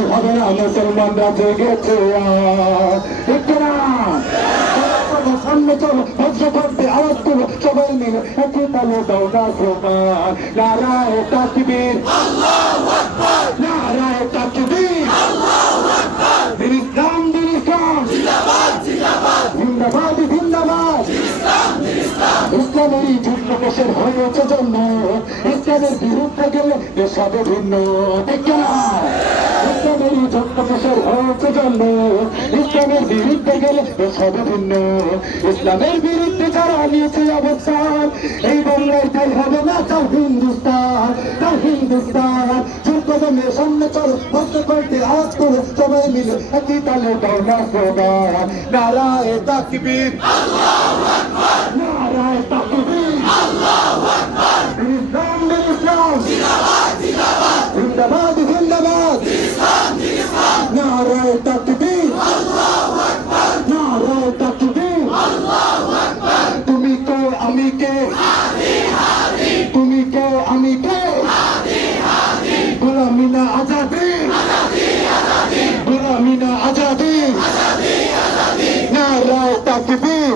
লড়াই হবে না, মুসলমানরা জেগেছে ঠিক না? সামনে চলো, বজ্র করতে আওয়াজ তুলো, সবাই মিলে একই তালে দাও না স্লোগান, নারায়ে তাকবীর, নারায়ে তাকবীর, দিন ইসলাম, দিন ইসলাম, জিন্দাবাদ জিন্দাবাদ। ইসলামেরই যুদ্ধ দেশের হয়েছে জন্ম, ইসলামের বিরুদ্ধে গেলে দেশ হবে ভিন্ন ঠিক না? ইসলামেরই যুদ্ধ দেশের হয়েছে জন্ম, ইসলামের বিরুদ্ধে গেলে দেশ হবে ভিন্ন। ইসলামের বিরুদ্ধে যারা নিয়েছে অবস্থান, এই বাংলায় তাই হবে না, তাও হিন্দুস্তান, তাও হিন্দুস্তান। যুদ্ধদমে সামনে চলো, বন্ধ করতে আওয়াজ করো, সবাই মিলে একই তালে দাও না স্লোগান, নারায়ে তাকবীর, নারায়ে তাকবীর, ইসলাম দিন ইসলাম, জিন্দাবাদ জিন্দাবাদ, নারায়ে তাকবীর, নারায়ে তাকবীর। তুমি কে আমি কে, তুমি কে আমি কে, গোলামি না আজাদি, গোলামি না আজাদি, নারায়ে তাকবীর।